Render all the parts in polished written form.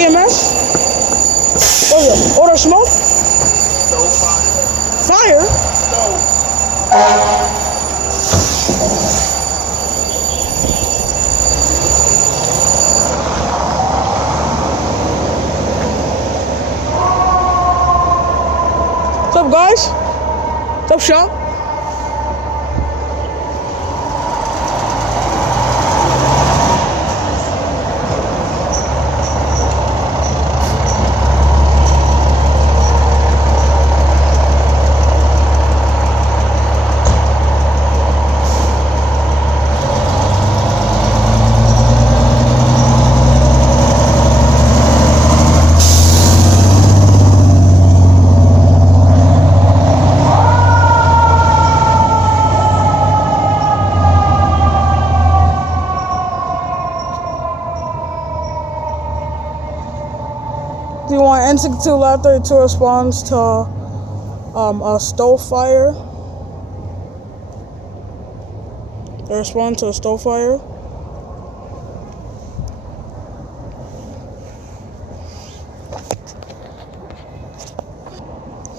EMS? What is it? Order smoke? Stove fire. Fire? Stove. What's up, guys? What's up, shop? Do you want N62 Lab 32 responds to a stove fire? They respond to a stove fire.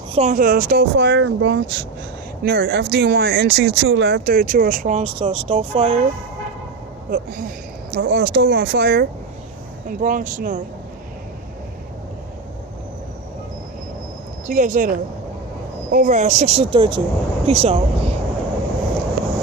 Responds to a stove fire in Bronx. Near FDNY NC2 Lab 32 responds to a stove fire. A stove on fire in Bronx, New York. See you guys later. Over at 6:32. Peace out.